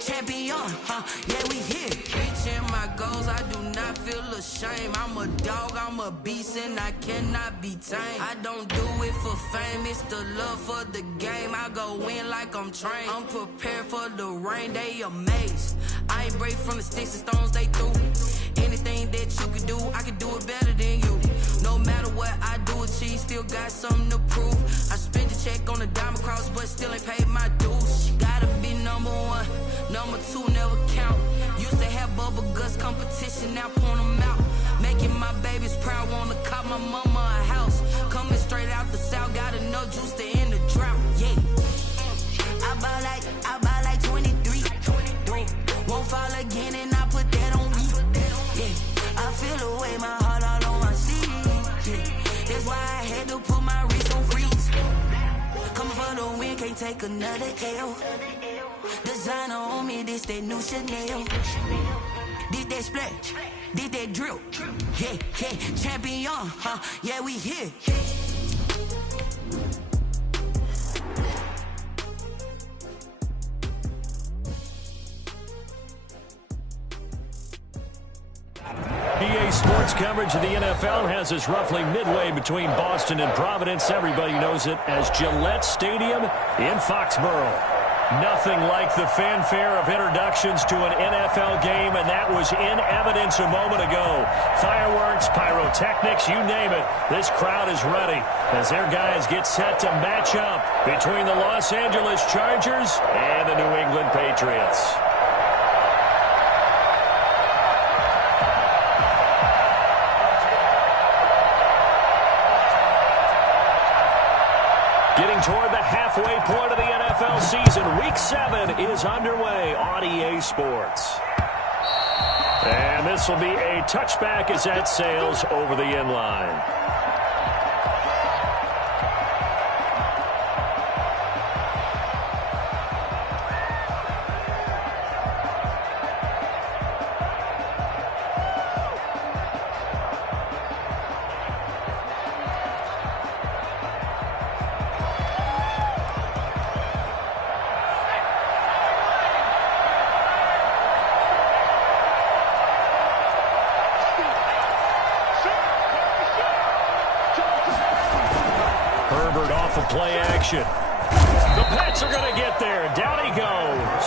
champion, yeah, we here. Reaching my goals, I do not feel ashamed. I'm a dog, I'm a beast, and I cannot be tamed. I don't do it for fame, it's the love for the game. I go in like I'm trained. I'm prepared for the rain, they amazed. I ain't break from the sticks and stones they threw. Anything that you can do, I can do it better than you. No matter what I do, achieve, still got something to prove. I spent the check on the diamond cross, but still ain't paid my dues. Gotta be number one, number two never count. Used to have bubble guts competition, now point them out. Making my babies proud, wanna cop my mama a house. Coming straight out the south, got enough juice to end the drought. Yeah, I buy like 23. Won't fall again, and I put that on me. Yeah, I feel the way, my heart all on my sleeve. Yeah, that's why I had to put my wrist on freeze. Coming for the win, can't take another L. Designer on me, this that new Chanel. This that splash, this that drill. Yeah, champion, yeah, we here. EA Sports coverage of the NFL has us roughly midway between Boston and Providence. Everybody knows it as Gillette Stadium in Foxborough. Nothing like the fanfare of introductions to an NFL game, and that was in evidence a moment ago. Fireworks, pyrotechnics, you name it. This crowd is ready as their guys get set to match up between the Los Angeles Chargers and the New England Patriots. Getting toward the halfway point of the NFL season. Week 7 is underway on EA Sports. And this will be a touchback as that sails over the end line. Play action. The Pats are going to get there. Down he goes.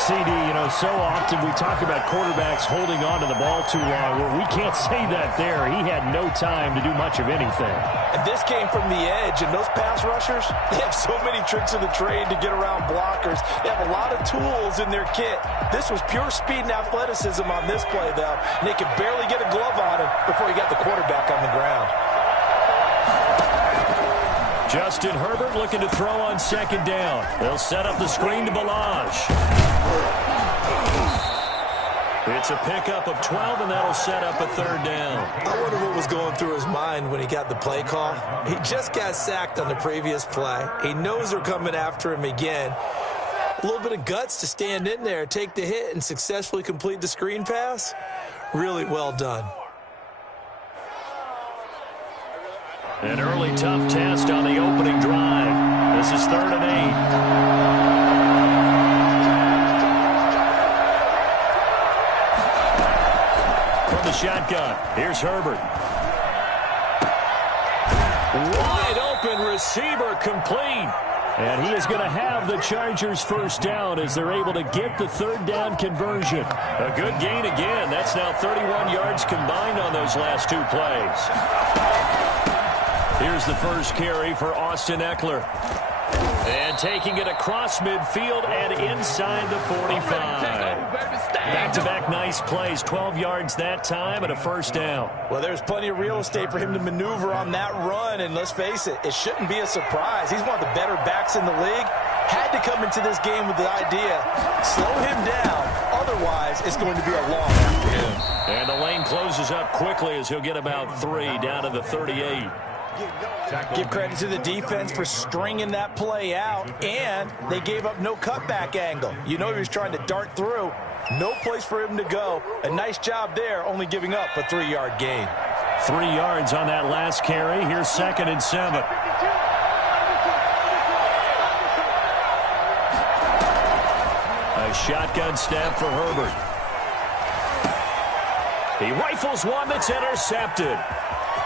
CD, so often we talk about quarterbacks holding on to the ball too long. Well, we can't say that there. He had no time to do much of anything. And this came from the edge, and those pass rushers, they have so many tricks of the trade to get around blockers. They have a lot of tools in their kit. This was pure speed and athleticism on this play, though. And they could barely get a glove on him before he got the quarterback on the ground. Justin Herbert looking to throw on second down. They'll set up the screen to Balazs. It's a pickup of 12, and that'll set up a third down. I wonder what was going through his mind when he got the play call. He just got sacked on the previous play. He knows they're coming after him again. A little bit of guts to stand in there, take the hit, and successfully complete the screen pass. Really well done. An early tough test on the opening drive. This is 3rd and 8. From the shotgun, here's Herbert. Wide open receiver complete. And he is going to have the Chargers first down as they're able to get the third down conversion. A good gain again. That's now 31 yards combined on those last 2 plays. Here's the first carry for Austin Eckler. And taking it across midfield and inside the 45. Back-to-back nice plays, 12 yards that time and a first down. Well, there's plenty of real estate for him to maneuver on that run, and let's face it, it shouldn't be a surprise. He's one of the better backs in the league. Had to come into this game with the idea, slow him down, otherwise it's going to be a long afternoon. And the lane closes up quickly as he'll get about 3 down to the 38. Give credit to the defense for stringing that play out, and they gave up no cutback angle. You know he was trying to dart through. No place for him to go. A nice job there, only giving up a 3-yard gain. 3 yards on that last carry. Here's 2nd and 7. shotgun snap for Herbert. He rifles one that's intercepted.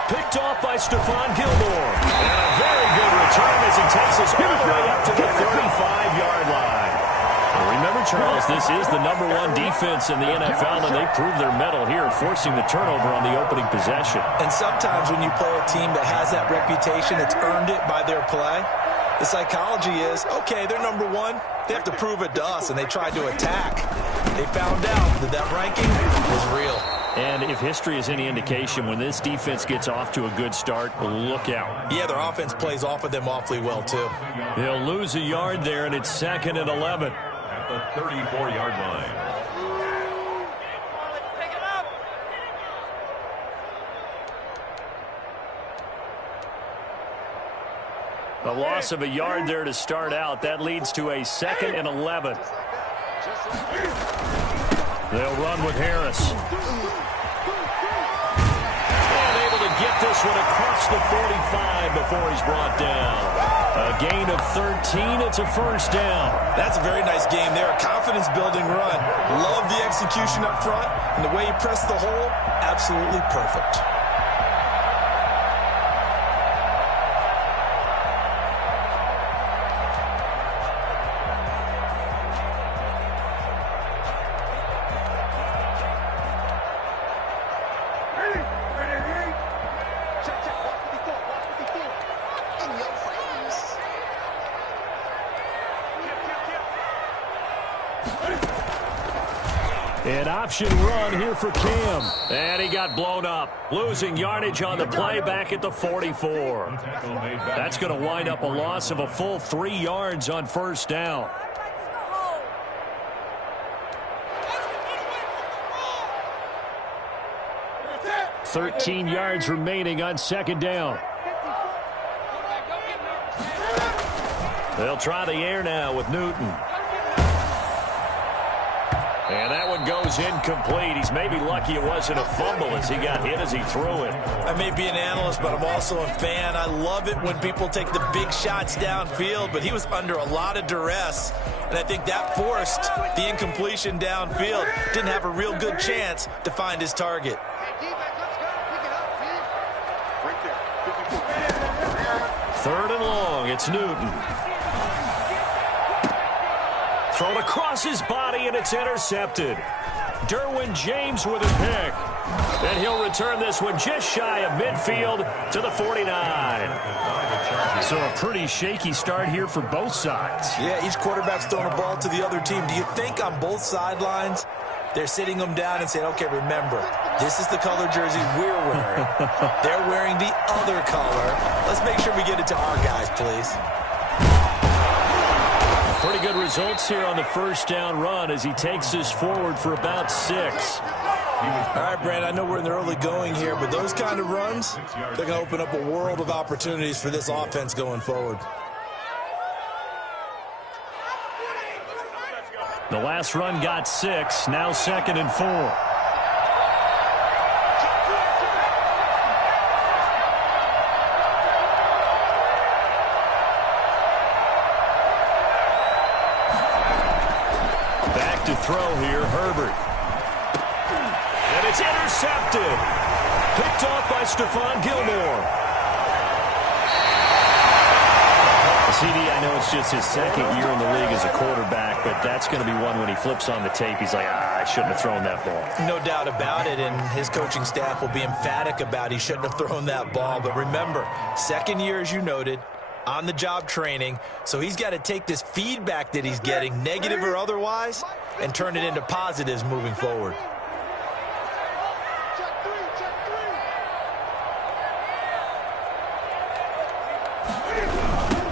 Picked off by Stephon Gilmore. And a very good return as he takes us all the way up to the 35-yard line. Well, remember, Charles, this is the #1 defense in the NFL, and they proved their mettle here, forcing the turnover on the opening possession. And sometimes when you play a team that has that reputation, it's earned it by their play. The psychology is, okay, they're #1. They have to prove it to us, and they tried to attack. They found out that that ranking was real. And if history is any indication, when this defense gets off to a good start, look out. Yeah, their offense plays off of them awfully well, too. They'll lose a yard there, and it's 2nd and 11. At the 34-yard line. A loss of a yard there to start out. That leads to a 2nd and 11. They'll run with Harris. And able to get this one across the 45 before he's brought down. A gain of 13. It's a first down. That's a very nice game there. A confidence-building run. Love the execution up front. And the way he pressed the hole, absolutely perfect. An option run here for Cam. And he got blown up. Losing yardage on the play back at the 44. That's going to wind up a loss of a full 3 yards on first down. "13 yards remaining on 2nd down. They'll try the air now with Newton. And that one goes incomplete. He's maybe lucky it wasn't a fumble as he got hit as he threw it. I may be an analyst, but I'm also a fan. I love it when people take the big shots downfield, but he was under a lot of duress, and I think that forced the incompletion downfield. Didn't have a real good chance to find his target. Third and long. It's Newton. Thrown across his body, and it's intercepted. Derwin James with a pick. And he'll return this one just shy of midfield to the 49. So a pretty shaky start here for both sides. Yeah, each quarterback's throwing a ball to the other team. Do you think on both sidelines they're sitting them down and saying, okay, remember, this is the color jersey we're wearing. They're wearing the other color. Let's make sure we get it to our guys, please. Pretty good results here on the first down run as he takes this forward for about 6. All right, Brand, I know we're in the early going here, but those kind of runs, they're going to open up a world of opportunities for this offense going forward. The last run got 6, now 2nd and 4. To throw here, Herbert. And it's intercepted. Picked off by Stephon Gilmore. CD, I know it's just his 2nd year in the league as a quarterback, but that's going to be one when he flips on the tape, he's like, I shouldn't have thrown that ball. No doubt about it, and his coaching staff will be emphatic about he shouldn't have thrown that ball. But remember, 2nd year, as you noted, on-the-job training, so he's got to take this feedback that he's getting, negative or otherwise, and turn it into positives moving forward.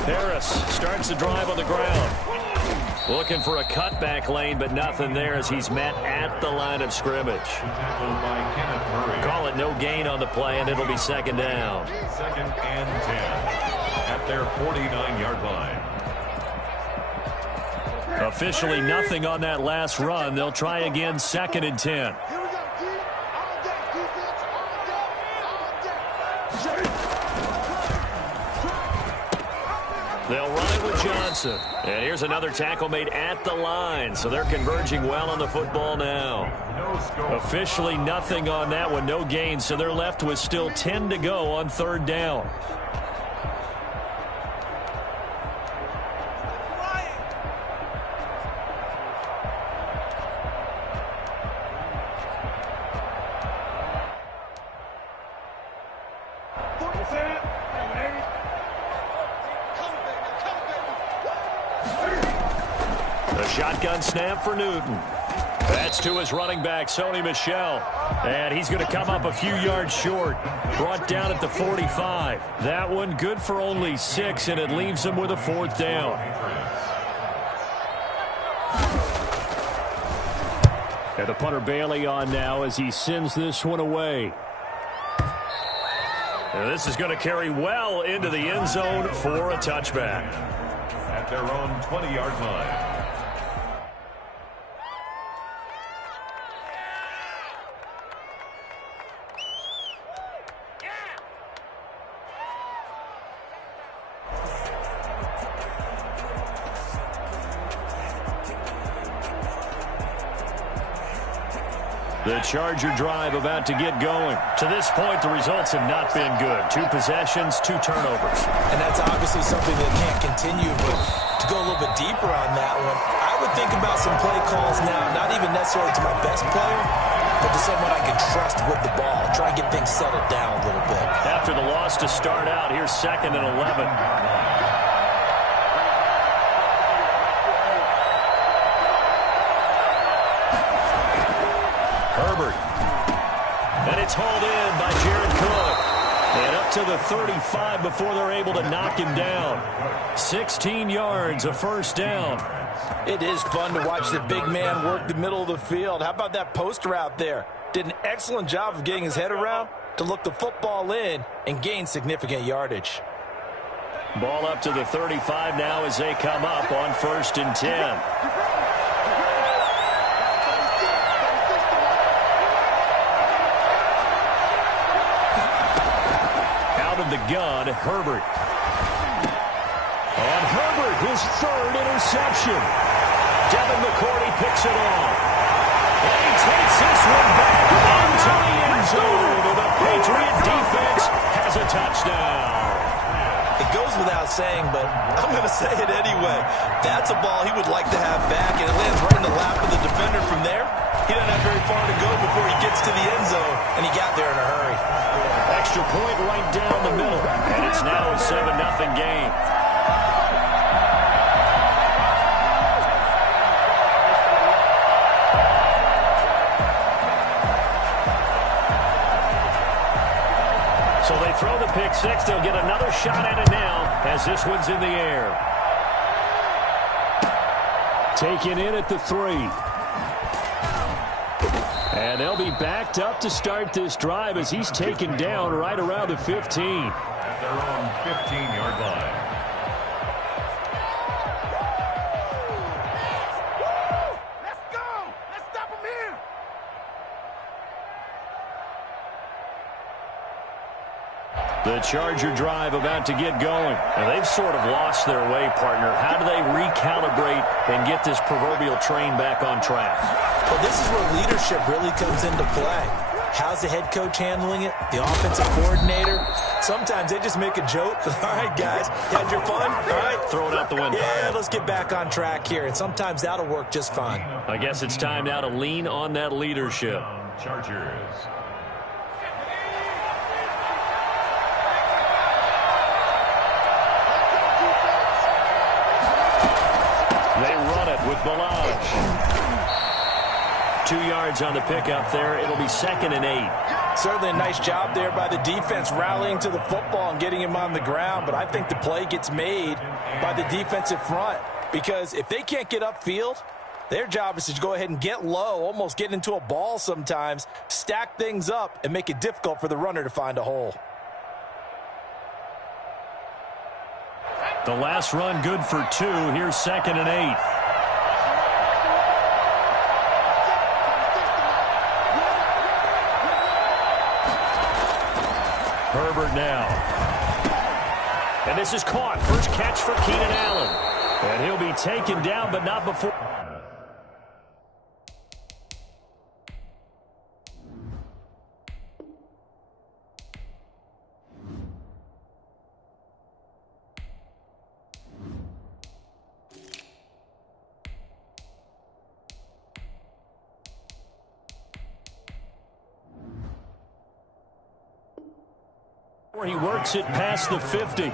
Harris starts the drive on the ground. Looking for a cutback lane, but nothing there as he's met at the line of scrimmage. Call it no gain on the play, and it'll be 2nd down. 2nd and 10 at their 49-yard line. Officially nothing on that last run. They'll try again, 2nd and 10. They'll run it with Johnson. impressive. And here's another tackle made at the line, so they're converging well on the football now. Officially nothing on that one, no gain, so they're left with still 10 to go on third down. Shotgun snap for Newton. That's to his running back, Sony Michel. And he's going to come up a few yards short. Brought down at the 45. That one good for only 6, and it leaves him with a 4th down. And the punter Bailey on now as he sends this one away. And this is going to carry well into the end zone for a touchback. At their own 20-yard line. The Charger drive about to get going. To this point, the results have not been good. 2 possessions, 2 turnovers. And that's obviously something that can't continue, but to go a little bit deeper on that one, I would think about some play calls now, not even necessarily to my best player, but to someone I can trust with the ball. Try and get things settled down a little bit. After the loss to start out, here's 2nd and 11. Herbert. And it's hauled in by Jared Cook. And up to the 35 before they're able to knock him down. 16 yards, a 1st down. It is fun to watch the big man work the middle of the field. How about that post route there? Did an excellent job of getting his head around to look the football in and gain significant yardage. Ball up to the 35 now as they come up on 1st and 10. Of the gun, Herbert. On Herbert, his 3rd interception. Devin McCourty picks it off. And he takes this one back into the end zone. And the Patriot defense has a touchdown. It goes without saying, but I'm going to say it anyway. That's a ball he would like to have back, and it lands right in the lap of the defender from there. He doesn't have very far to go before he gets to the end zone, and he got there in a hurry. Extra point right down the middle, and it's now a 7-0 game. So they throw the pick 6. They'll get another shot at it now as this one's in the air. Taken in at the 3. And they'll be backed up to start this drive as he's taken down right around the 15. At their own 15-yard line. Let's go! Let's stop him here! The Charger drive about to get going. Now, they've sort of lost their way, partner. How do they recalibrate and get this proverbial train back on track? Well, this is where leadership really comes into play. How's the head coach handling it? The offensive coordinator? Sometimes they just make a joke. All right, guys, you had your fun? All right. Throw it out the window. Yeah, let's get back on track here. And sometimes that'll work just fine. I guess it's time now to lean on that leadership. Chargers. They run it with Balaj. 2 yards on the pickup there. It'll be 2nd and 8. Certainly a nice job there by the defense rallying to the football and getting him on the ground. But I think the play gets made by the defensive front. Because if they can't get upfield, their job is to go ahead and get low, almost get into a ball sometimes, stack things up, and make it difficult for the runner to find a hole. The last run good for 2. Here's 2nd and 8. Herbert now. And this is caught. First catch for Keenan Allen. And he'll be taken down, but not before. He works it past the 50. A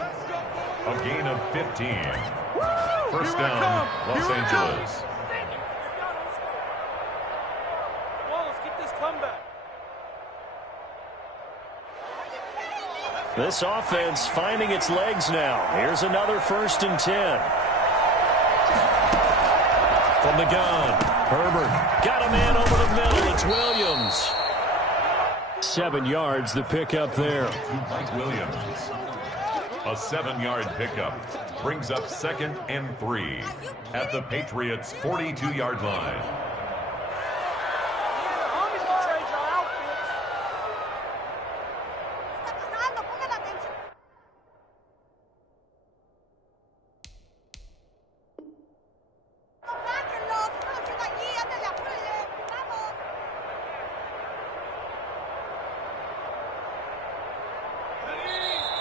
gain of 15. First down, Los Angeles. Let's get this comeback. This offense finding its legs now. Here's another 1st and 10. From the gun, Herbert got a man over the middle. It's Williams. 7 yards, the pickup there. Mike Williams. A 7-yard pickup brings up 2nd and 3 at the Patriots' 42-yard line.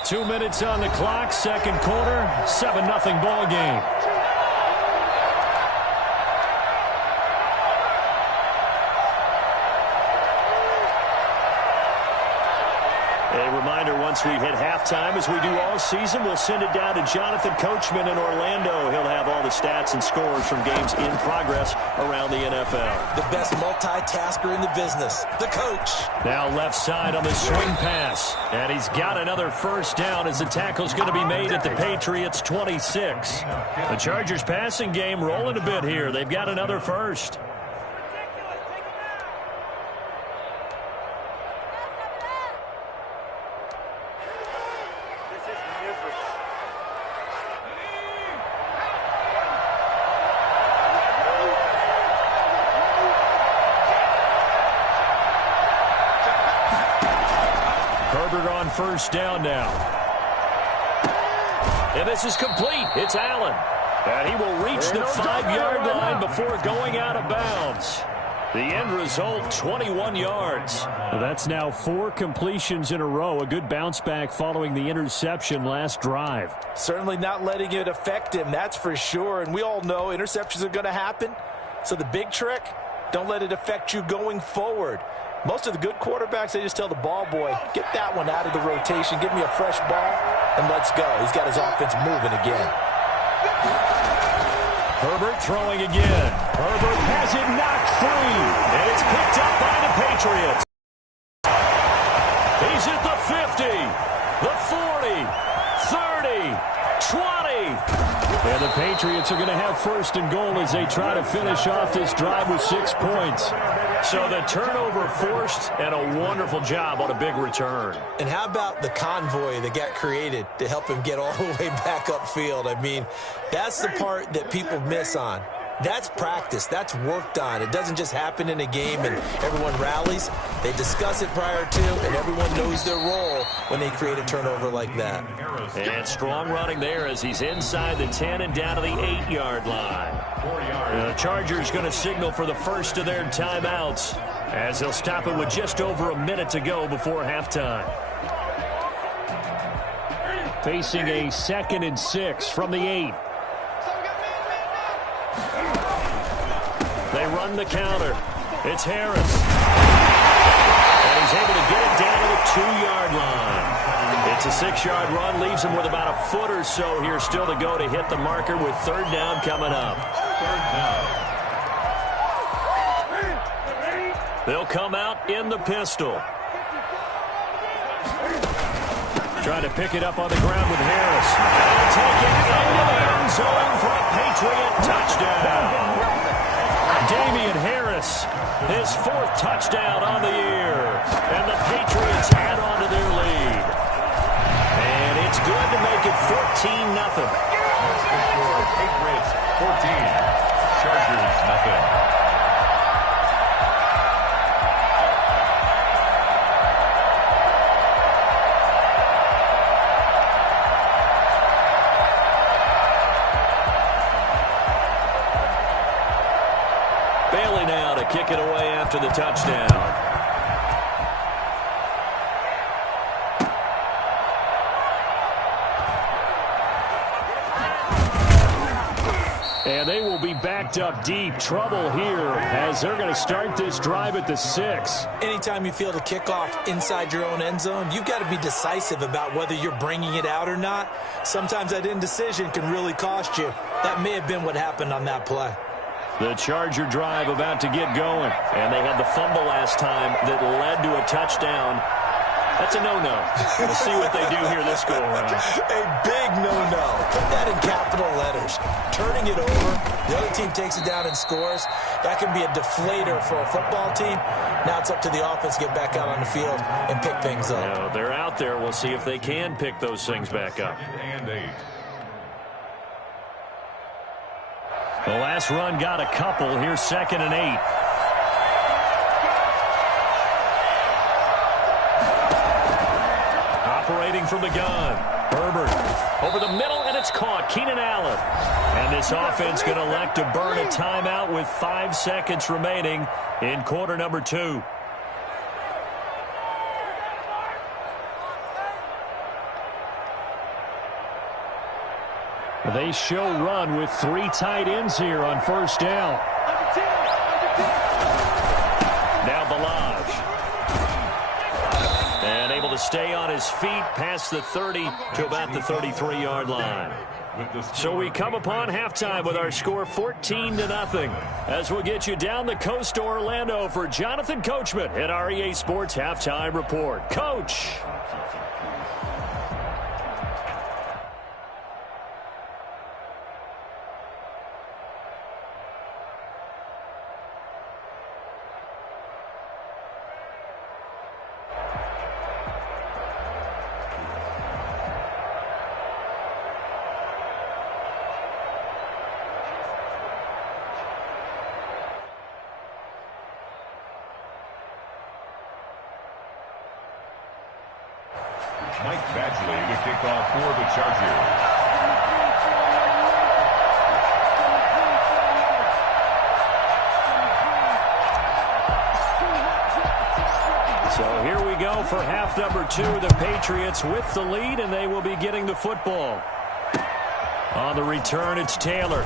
Two minutes on the clock, second quarter, 7-0 ball game. A reminder, once we hit halftime, as we do all season, we'll send it down to Jonathan Coachman in Orlando. He'll have all the stats and scores from games in progress around the NFL. The best multitasker in the business, the coach. Now left side on the swing pass. And he's got another first down as the tackle's going to be made at the Patriots' 26. The Chargers passing game rolling a bit here. They've got another first. On first down now. And this is complete. It's Allen. And he will reach the 5-yard line before going out of bounds. The end result, 21 yards. That's now 4 completions in a row. A good bounce back following the interception last drive. Certainly not letting it affect him, that's for sure. And we all know interceptions are going to happen. So the big trick, don't let it affect you going forward. Most of the good quarterbacks, they just tell the ball boy, get that one out of the rotation, give me a fresh ball, and let's go. He's got his offense moving again. Herbert throwing again. Herbert has it knocked free, and it's picked up by the Patriots. He's at the 50, the 40, 30, 20. And the Patriots are going to have first and goal as they try to finish off this drive with 6 points. So the turnover forced, and a wonderful job on a big return. And how about the convoy that got created to help him get all the way back upfield? I mean, that's the part that people miss on. That's practice. That's worked on. It doesn't just happen in a game and everyone rallies. They discuss it prior to, and everyone knows their role when they create a turnover like that. And strong running there as he's inside the 10 and down to the 8-yard line. The Chargers going to signal for the first of their timeouts as they'll stop it with just over a minute to go before halftime. Facing a 2nd and 6 from the 8. They run the counter. It's Harris. And he's able to get it down to the 2-yard line. It's a 6-yard run, leaves him with about a foot or so here still to go to hit the marker with 3rd down coming up. 3rd down. They'll come out in the pistol. Trying to pick it up on the ground with Harris. And take it into the end zone for a Patriot touchdown. Damian Harris, his 4th touchdown on the year. And the Patriots add on to their lead. And it's good to make it 14-0. Patriots 14, Chargers nothing. Bailey now to kick it away after the touchdown. And they will be backed up deep. Trouble here as they're going to start this drive at the 6. Anytime you feel the kickoff inside your own end zone, you've got to be decisive about whether you're bringing it out or not. Sometimes that indecision can really cost you. That may have been what happened on that play. The Charger drive about to get going. And they had the fumble last time that led to a touchdown. That's a no-no. We'll see what they do here this go-around. A big no-no. Put that in capital letters. Turning it over, the other team takes it down and scores. That can be a deflator for a football team. Now it's up to the offense to get back out on the field and pick things up. You know, they're out there. We'll see if they can pick those things back up. And 8. The last run got a couple. Here's 2nd and 8. Operating from the gun. Herbert over the middle, and it's caught. Keenan Allen. And this offense going to elect to burn a timeout with 5 seconds remaining in quarter number 2. They show run with 3 tight ends here on first down. Now Balaj. And able to stay on his feet past the 30 to about the 33-yard line. So we come upon halftime with our score 14-0 as we'll get you down the coast to Orlando for Jonathan Coachman at our EA Sports Halftime Report. Coach. Mike Badgley to kick off for the Chargers. So here we go for half number 2. The Patriots with the lead, and they will be getting the football. On the return, it's Taylor.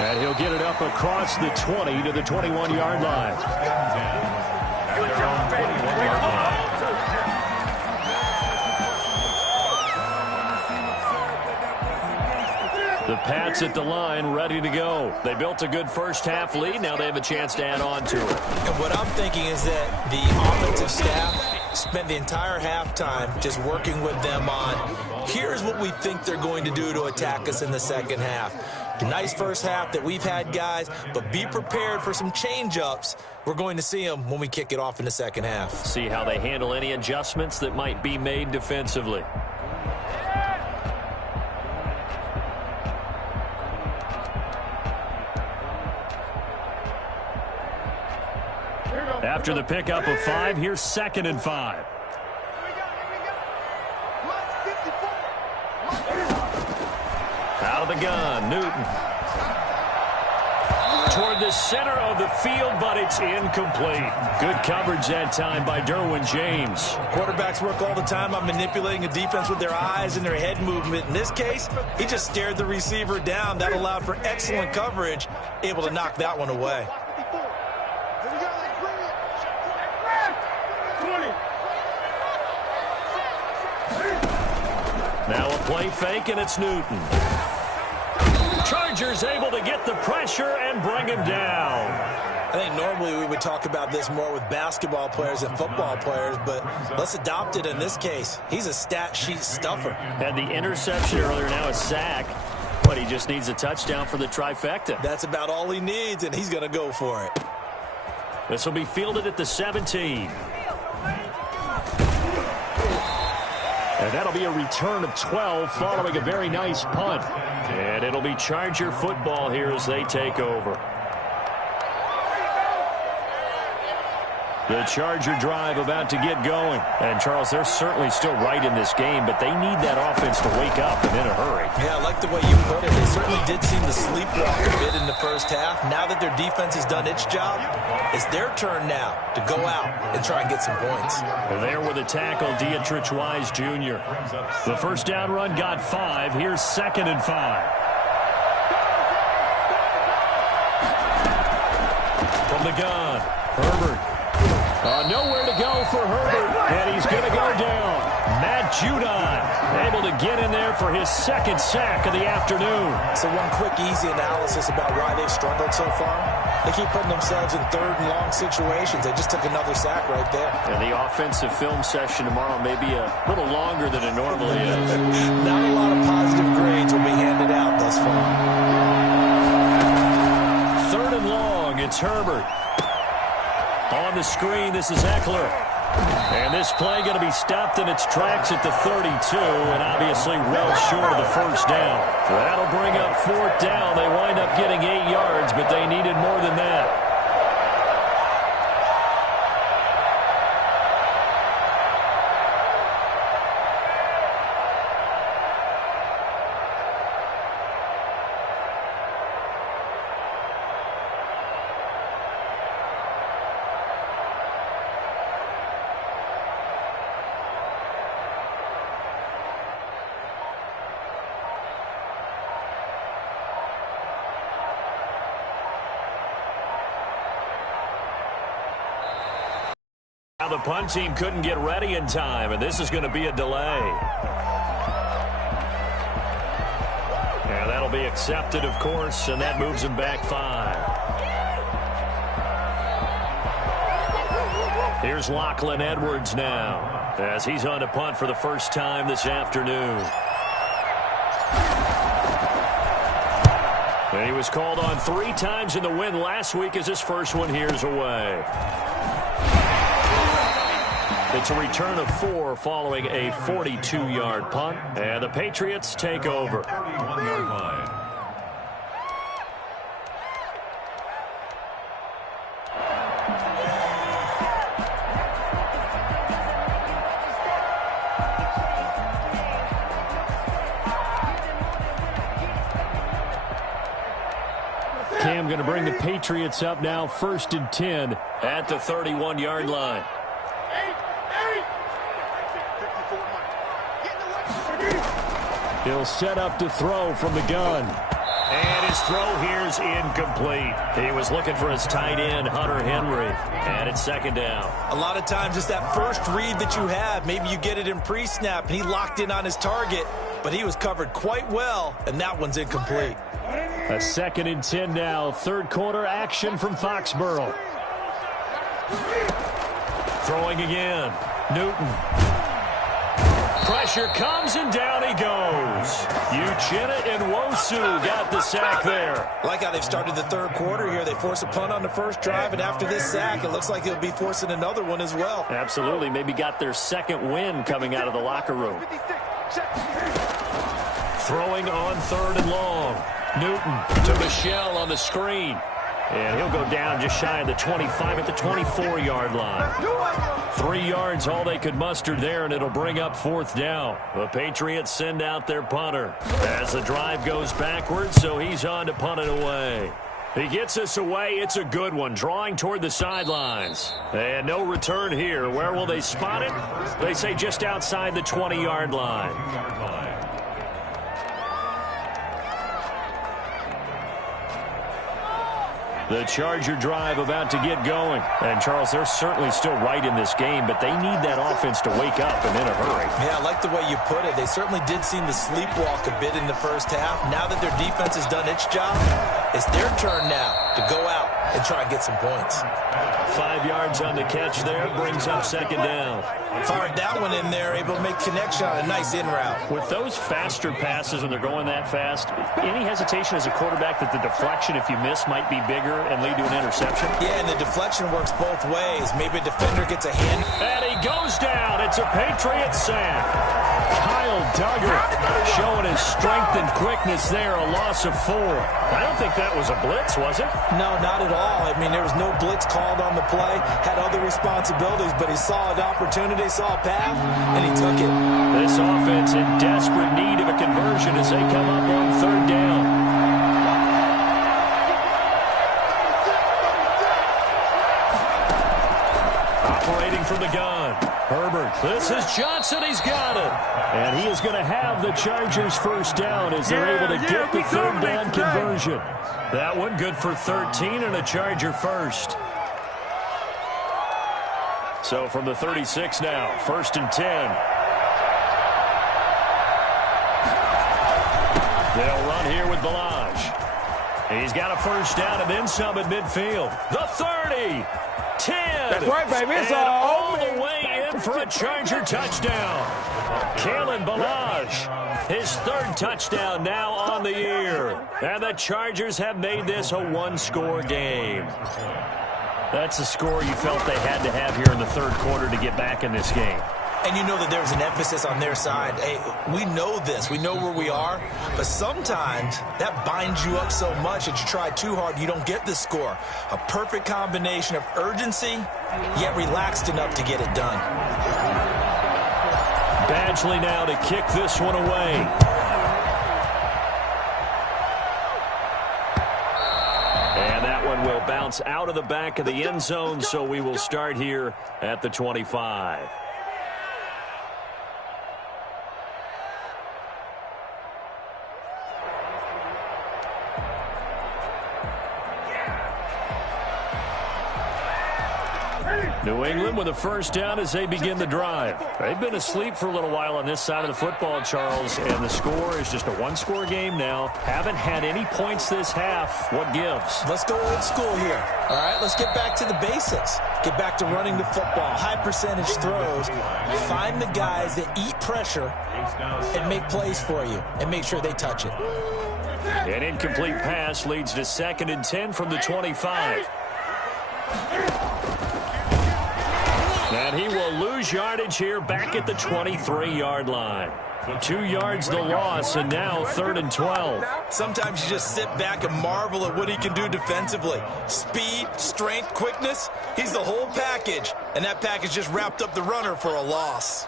And he'll get it up across the 20 to the 21-yard line. The Pats at the line, ready to go. They built a good first-half lead. Now they have a chance to add on to it. And what I'm thinking is that the offensive staff spent the entire halftime just working with them on, here's what we think they're going to do to attack us in the second half. Nice first half that we've had, guys, but be prepared for some change-ups. We're going to see them when we kick it off in the second half. See how they handle any adjustments that might be made defensively. After the pickup of 5, here's 2nd and 5. Out of the gun, Newton. Toward the center of the field, but it's incomplete. Good coverage that time by Derwin James. Quarterbacks work all the time on manipulating a defense with their eyes and their head movement. In this case, he just stared the receiver down. That allowed for excellent coverage, able to knock that one away. Now a play fake, and it's Newton. Chargers able to get the pressure and bring him down. I think normally we would talk about this more with basketball players and football players, but let's adopt it in this case. He's a stat sheet stuffer. Had the interception earlier, now a sack. But he just needs a touchdown for the trifecta. That's about all he needs, and he's going to go for it. This will be fielded at the 17. And that'll be a return of 12 following a very nice punt. And it'll be Charger football here as they take over. The Charger drive about to get going. And, Charles, they're certainly still right in this game, but they need that offense to wake up and in a hurry. Yeah, I like the way you put it. They certainly did seem to sleepwalk a bit in the first half. Now that their defense has done its job, it's their turn now to go out and try and get some points. There with a tackle, Dietrich Wise Jr. The first down run got 5. Here's 2nd and 5. From the gun, Herbert. Nowhere to go for Herbert, and he's going to go down. Matt Judon able to get in there for his 2nd sack of the afternoon. So one quick, easy analysis about why they've struggled so far. They keep putting themselves in 3rd and long situations. They just took another sack right there. And the offensive film session tomorrow may be a little longer than it normally is. Not a lot of positive grades will be handed out thus far. 3rd and long, it's Herbert. On the screen, this is Eckler. And this play going to be stopped in its tracks at the 32, and obviously well short of the first down. That'll bring up 4th down. They wind up getting 8 yards, but they needed more than that. Now the punt team couldn't get ready in time, and this is going to be a delay. And that'll be accepted, of course, and that moves them back 5. Here's Lachlan Edwards now, as he's on to punt for the first time this afternoon. And he was called on 3 times in the win last week as his first one here's away. It's a return of 4 following a 42-yard punt, and the Patriots take over. 31-yard line. Cam going to bring the Patriots up now, 1st and 10 at the 31-yard line. He'll set up to throw from the gun. And his throw here's incomplete. He was looking for his tight end, Hunter Henry. And it's 2nd down. A lot of times it's that first read that you have. Maybe you get it in pre-snap, and he locked in on his target, but he was covered quite well, and that one's incomplete. A 2nd and 10 now. 3rd quarter action from Foxborough. Throwing again. Newton. Pressure comes, and down he goes. Uchenna Nwosu got the sack there. Like how they've started the 3rd quarter here. They force a punt on the first drive, and after this sack, it looks like they'll be forcing another one as well. Absolutely. Maybe got their 2nd win coming out of the locker room. Throwing on 3rd and long. Newton to Michel on the screen. And he'll go down just shy of the 25 at the 24-yard line. 3 yards, all they could muster there, and it'll bring up 4th down. The Patriots send out their punter as the drive goes backwards, so he's on to punt it away. He gets us away. It's a good one, drawing toward the sidelines. And no return here. Where will they spot it? They say just outside the 20-yard line. The Charger drive about to get going. And, Charles, they're certainly still right in this game, but they need that offense to wake up and in a hurry. Yeah, I like the way you put it. They certainly did seem to sleepwalk a bit in the first half. Now that their defense has done its job, it's their turn now to go out and try and get some points. 5 yards on the catch there, brings up 2nd down. Fired that one in there, able to make connection on a nice in route. With those faster passes when they're going that fast, any hesitation as a quarterback that the deflection, if you miss, might be bigger and lead to an interception? Yeah, and the deflection works both ways. Maybe a defender gets a hand. And he goes down. It's a Patriot sack. Kyle Duggar showing his strength and quickness there, a loss of 4. I don't think that was a blitz, was it? No, not at all. I mean, there was no blitz called on the play. Had other responsibilities, but he saw an opportunity, saw a path, and he took it. This offense in desperate need of a conversion as they come up on 3rd down. Operating from the gun. Herbert, this is Johnson, he's got it. And he is going to have the Chargers first down as they're able to get the 3rd down conversion. That one good for 13 and a Charger first. So from the 36 now, 1st and 10. They'll run here with Ballage. He's got a first down and then some at midfield. The 30. 10. That's right, baby. It's all the way in for a Charger touchdown. Kalen Ballage, his 3rd touchdown now on the year. And the Chargers have made this a one-score game. That's a score you felt they had to have here in the 3rd quarter to get back in this game. And you know that there's an emphasis on their side. Hey, we know this. We know where we are. But sometimes that binds you up so much that you try too hard, you don't get the score. A perfect combination of urgency, yet relaxed enough to get it done. Badgley now to kick this one away. And that one will bounce out of the back of the end zone, so we will start here at the 25. New England with a first down as they begin the drive. They've been asleep for a little while on this side of the football, Charles, and the score is just a one-score game now. Haven't had any points this half. What gives? Let's go old school here. All right, let's get back to the basics. Get back to running the football, high percentage throws. Find the guys that eat pressure and make plays for you and make sure they touch it. An incomplete pass leads to 2nd and 10 from the 25. And he will lose yardage here back at the 23-yard line. 2 yards the loss, and now 3rd and 12. Sometimes you just sit back and marvel at what he can do defensively. Speed, strength, quickness, he's the whole package. And that package just wrapped up the runner for a loss.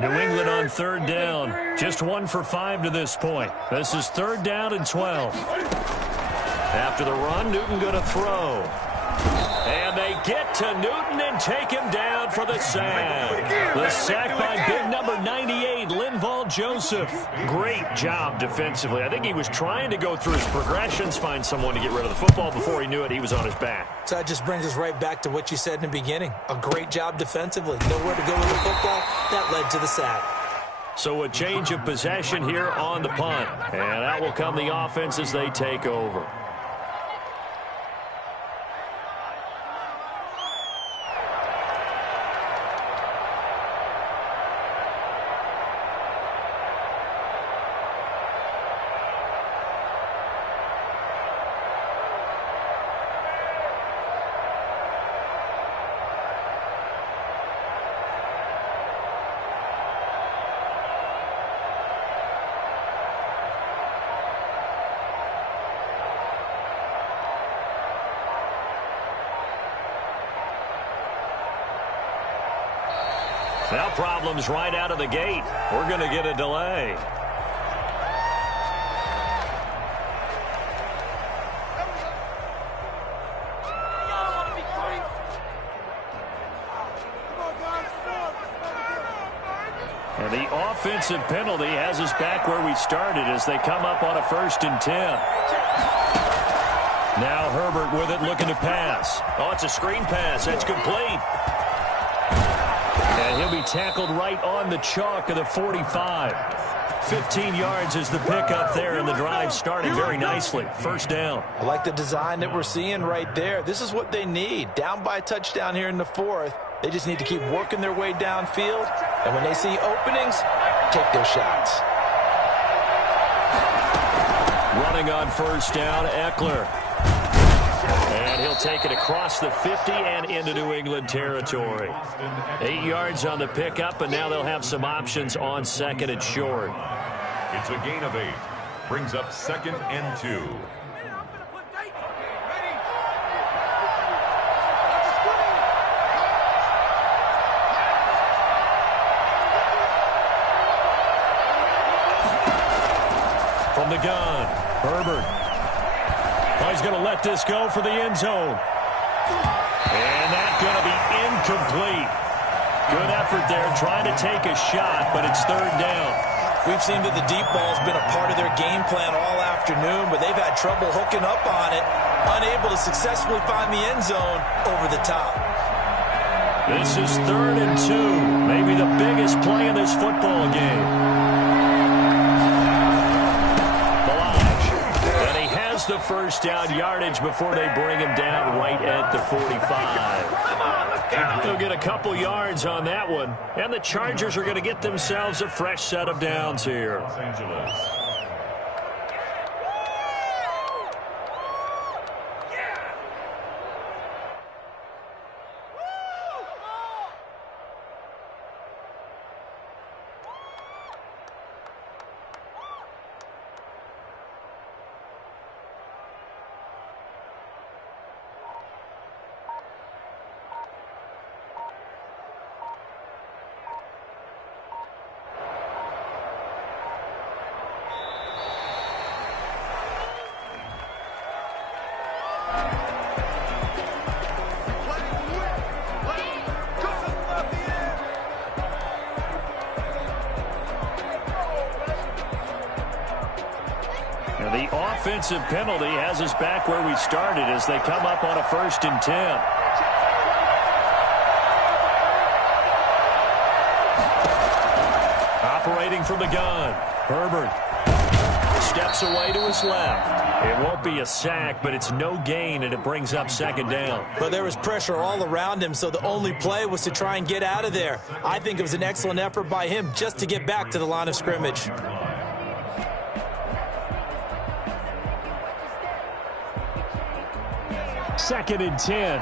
New England on 3rd down. Just 1 for 5 to this point. This is 3rd down and 12. After the run, Newton going to throw. And they get to Newton and take him down for the sack. The sack by big number 98, Linval Joseph. Great job defensively. I think he was trying to go through his progressions, find someone to get rid of the football. Before he knew it, he was on his back. So that just brings us right back to what you said in the beginning. A great job defensively. Nowhere to go with the football. That led to the sack. So a change of possession here on the punt. And out will come the offense as they take over. Now problems right out of the gate. We're going to get a delay. And the offensive penalty has us back where we started as they come up on a 1st and 10. Now Herbert with it, looking to pass. Oh, it's a screen pass. That's complete. And he'll be tackled right on the chalk of the 45. 15 yards is the pickup there, and the drive started very nicely. First down. I like the design that we're seeing right there. This is what they need. Down by a touchdown here in the 4th. They just need to keep working their way downfield. And when they see openings, take their shots. Running on first down, Eckler. And he'll take it across the 50 and into New England territory. 8 yards on the pickup, and now they'll have some options on second and short. It's a gain of 8. Brings up 2nd and 2. From the gun, Herbert. Oh, he's going to let this go for the end zone. And that's going to be incomplete. Good effort there, trying to take a shot, but it's 3rd down. We've seen that the deep ball's been a part of their game plan all afternoon, but they've had trouble hooking up on it, unable to successfully find the end zone over the top. This is 3rd and 2, maybe the biggest play in this football game. The first down yardage before they bring him down right at the 45. They'll get a couple yards on that one, and the Chargers are going to get themselves a fresh set of downs here. Los Angeles. The offensive penalty has us back where we started as they come up on a 1st and 10. Operating from the gun, Herbert steps away to his left. It won't be a sack, but it's no gain, and it brings up 2nd down. But there was pressure all around him, so the only play was to try and get out of there. I think it was an excellent effort by him just to get back to the line of scrimmage. 2nd and 10.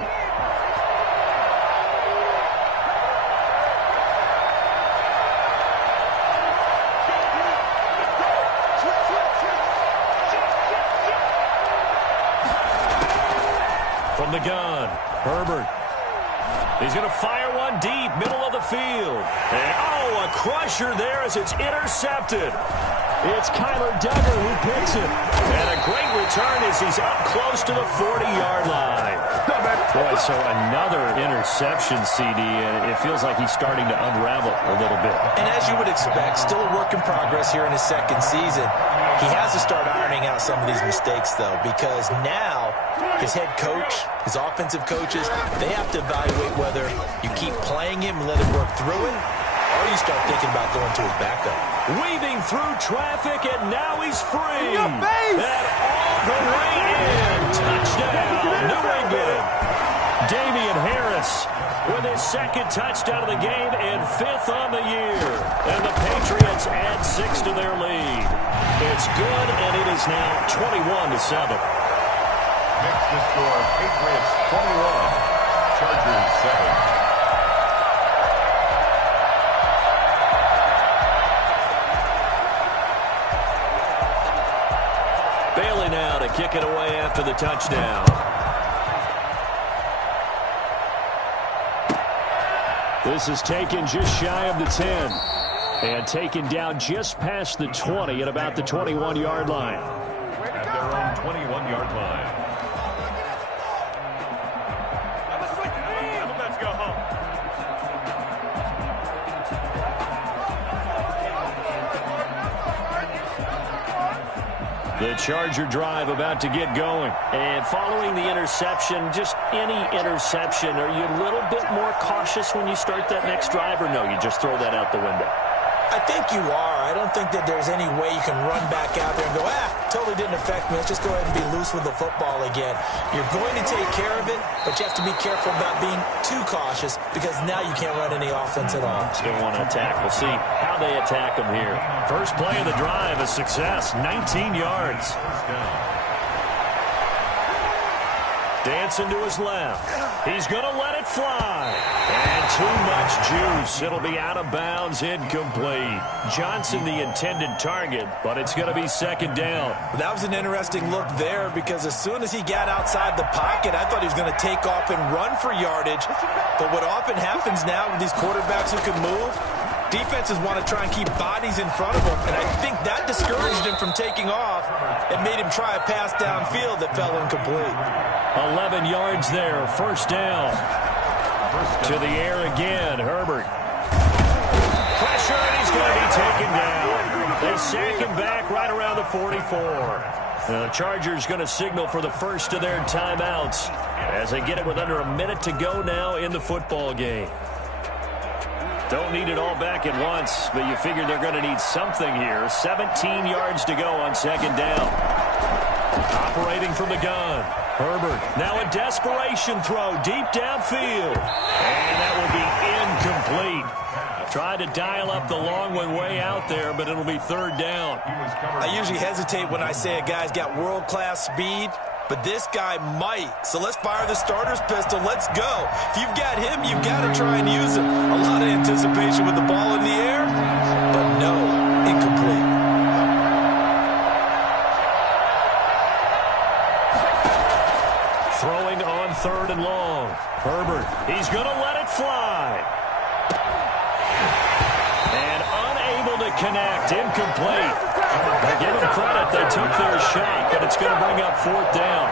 From the gun, Herbert. He's going to fire one deep, middle of the field. And, oh, a crusher there as it's intercepted. It's Kyler Duggar who picks it. And a great return as he's up close to the 40-yard line. Boy, so another interception, CD, and it feels like he's starting to unravel a little bit. And as you would expect, still a work in progress here in his 2nd season. He has to start ironing out some of these mistakes, though, because now his head coach, his offensive coaches, they have to evaluate whether you keep playing him and let him work through it, or you start thinking about going to his backup. Weaving through traffic, and now he's free. And all the way in. Touchdown, New England. Damian Harris with his 2nd touchdown of the game and 5th on the year. And the Patriots add 6 to their lead. It's good, and it is now 21-7. Next to score, Patriots 21, Chargers 7. Bailey now to kick it away after the touchdown. This is taken just shy of the 10. And taken down just past the 20 at about the 21-yard line. At their own 21-yard line. Let's go home. The Charger drive about to get going. And following the interception, just any interception, are you a little bit more cautious when you start that next drive, or no, you just throw that out the window? I think you are. I don't think that there's any way you can run back out there and go, totally didn't affect me. Let's just go ahead and be loose with the football again. You're going to take care of it, but you have to be careful about being too cautious because now you can't run any offense at all. Still want to attack. We'll see how they attack them here. First play of the drive, a success, 19 yards. Dancing to his left. He's going to let it fly. And too much juice. It'll be out of bounds, incomplete. Johnson the intended target, but it's going to be second down. That was an interesting look there because as soon as he got outside the pocket, I thought he was going to take off and run for yardage. But what often happens now with these quarterbacks who can move, defenses want to try and keep bodies in front of them, and I think that discouraged him from taking off and made him try a pass downfield that fell incomplete. 11 yards there, first down. To the air again, Herbert. Pressure, and he's going to be taken down. They sack him back right around the 44. The Chargers going to signal for the first of their timeouts as they get it with under a minute to go now in the football game. Don't need it all back at once, but you figure they're going to need something here. 17 yards to go on second down. Operating from the gun. Herbert, now a desperation throw deep downfield. And that will be incomplete. Tried to dial up the long one way out there, but it'll be third down. I usually hesitate when I say a guy's got world-class speed, but this guy might. So let's fire the starter's pistol. Let's go. If you've got him, you've got to try and use him. A lot of anticipation with the ball in the air, but no, incomplete. Throwing on third and long. Herbert, he's going to let it fly. And unable to connect, incomplete. Give them credit, they took their shot, but it's going to bring up fourth down.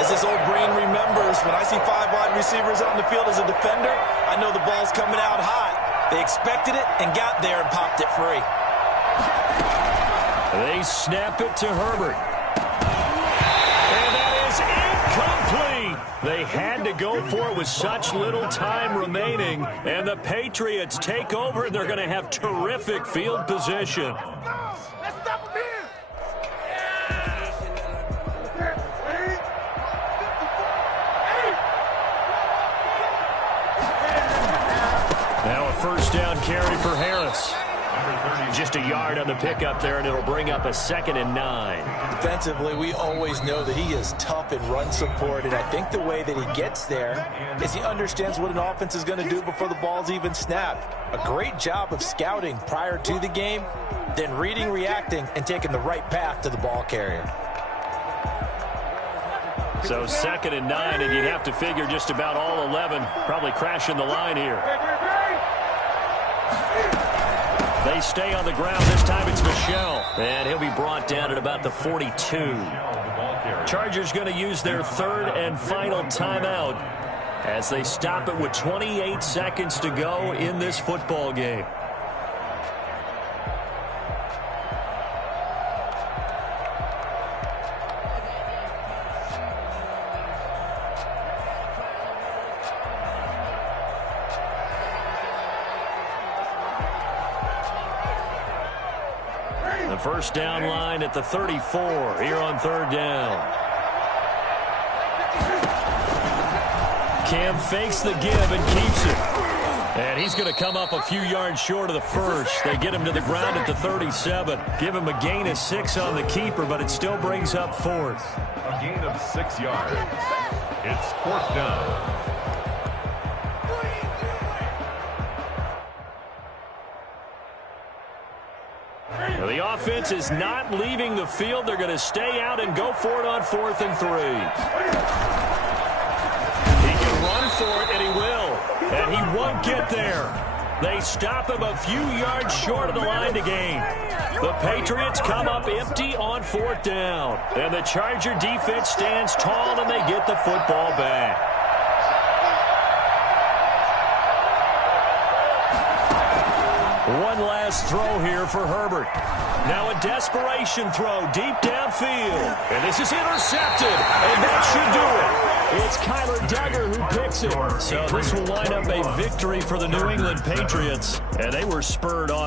As this old brain remembers, when I see 5 wide receivers out in the field as a defender, I know the ball's coming out hot. They expected it and got there and popped it free. They snap it to Herbert. And that is incomplete. They had to go for it with such little time remaining, and the Patriots take over, and they're going to have terrific field position. Let's stop him here. Now a first down carry for Harris. Just a yard on the pickup there, and it'll bring up a 2nd and 9. Defensively, we always know that he is tough in run support, and I think the way that he gets there is he understands what an offense is going to do before the ball's even snapped. A great job of scouting prior to the game, then reading, reacting, and taking the right path to the ball carrier. So 2nd and 9, and you'd have to figure just about all 11 probably crashing the line here. They stay on the ground. This time it's Michel. And he'll be brought down at about the 42. Chargers going to use their third and final timeout as they stop it with 28 seconds to go in this football game. First down line at the 34 here on third down. Cam fakes the give and keeps it. And he's going to come up a few yards short of the first. They get him to the ground at the 37. Give him a gain of 6 on the keeper, but it still brings up fourth. A gain of 6 yards. It's fourth down. The offense is not leaving the field. They're going to stay out and go for it on 4th and 3. He can run for it, and he will. And he won't get there. They stop him a few yards short of the line to gain. The Patriots come up empty on 4th down. And the Charger defense stands tall, and they get the football back. One last throw here for Herbert. Now a desperation throw deep downfield. And this is intercepted. And that should do it. It's Kyler Duggar who picks it. So this will wind up a victory for the New England Patriots. And they were spurred on